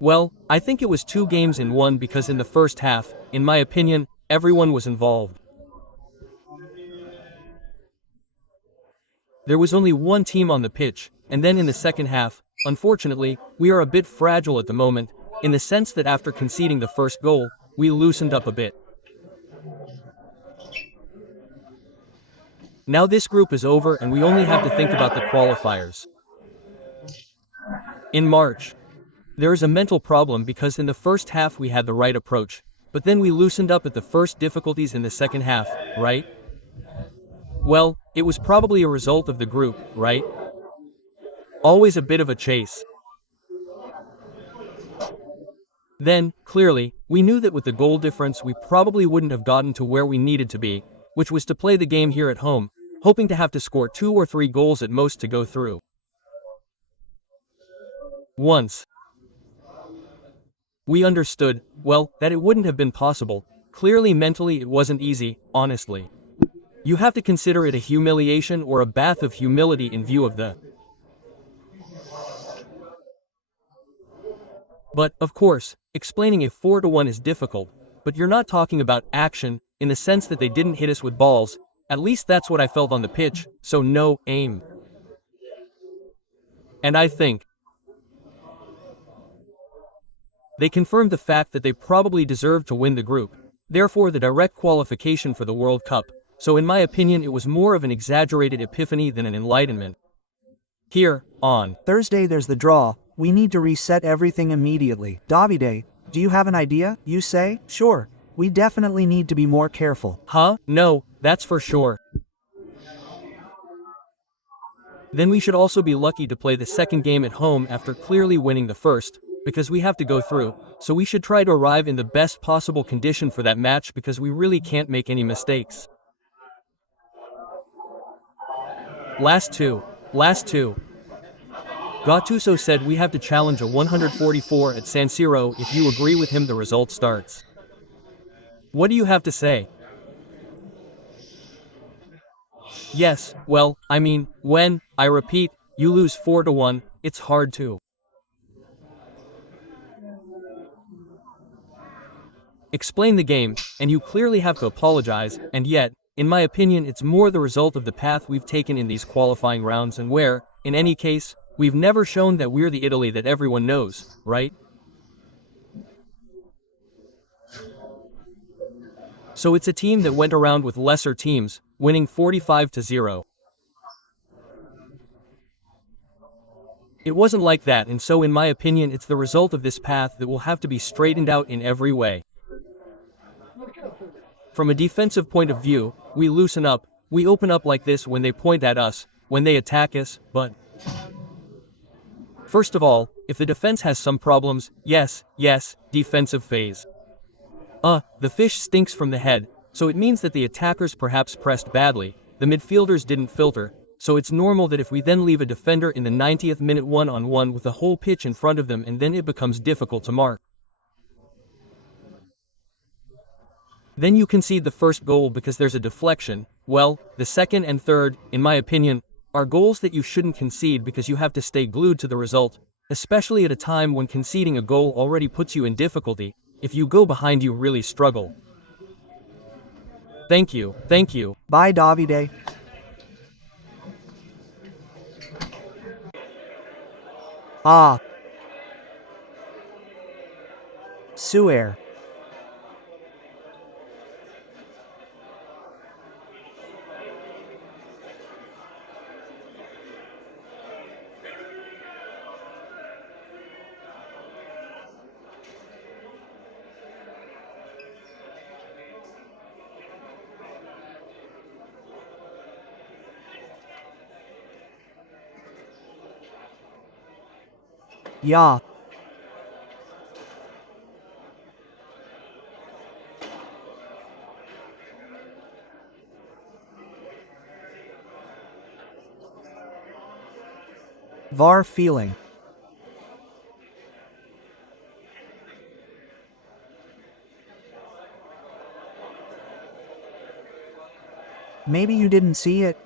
Well, I think it was 2 games in one because in the first half, in my opinion, everyone was involved. There was only one team on the pitch, and then in the second half, unfortunately, we are a bit fragile at the moment, in the sense that after conceding the first goal, we loosened up a bit. Now this group is over and we only have to think about the qualifiers. In March, there is a mental problem because in the first half we had the right approach, but then we loosened up at the first difficulties in the second half, right? Well, it was probably a result of the group, right? Always a bit of a chase. Then, clearly, we knew that with the goal difference we probably wouldn't have gotten to where we needed to be, which was to play the game here at home, hoping to have to score 2 or 3 goals at most to go through. Once we understood, well, that it wouldn't have been possible, clearly mentally it wasn't easy, honestly. You have to consider it a humiliation or a bath of humility in view of the. But, of course, explaining a 4-1 is difficult, but you're not talking about action, in the sense that they didn't hit us with balls, at least that's what I felt on the pitch, so no aim. And I think they confirmed the fact that they probably deserved to win the group, therefore the direct qualification for the World Cup, so in my opinion it was more of an exaggerated epiphany than an enlightenment. Here, on Thursday there's the draw. We need to reset everything immediately. Davide, do you have an idea? You say? Sure. We definitely need to be more careful. Huh? No, that's for sure. Then we should also be lucky to play the second game at home after clearly winning the first, because we have to go through, so we should try to arrive in the best possible condition for that match because we really can't make any mistakes. Last two. Gattuso said we have to challenge a 144 at San Siro. If you agree with him the result starts. What do you have to say? Yes, well, I mean, when, I repeat, you lose 4-1, it's hard to explain the game, and you clearly have to apologize, and yet, in my opinion it's more the result of the path we've taken in these qualifying rounds and where, in any case, we've never shown that we're the Italy that everyone knows, right? So it's a team that went around with lesser teams, winning 45-0. It wasn't like that, and so in my opinion it's the result of this path that will have to be straightened out in every way. From a defensive point of view, we loosen up, we open up like this when they point at us, when they attack us, but first of all, if the defense has some problems, yes, defensive phase. The fish stinks from the head, so it means that the attackers perhaps pressed badly, the midfielders didn't filter, so it's normal that if we then leave a defender in the 90th minute 1-on-1 with the whole pitch in front of them and then it becomes difficult to mark. Then you concede the first goal because there's a deflection. Well, the second and third, in my opinion, are goals that you shouldn't concede because you have to stay glued to the result, especially at a time when conceding a goal already puts you in difficulty. If you go behind you really struggle. Thank you. Bye, Davide. Suer. Ja. Var feeling. Maybe you didn't see it.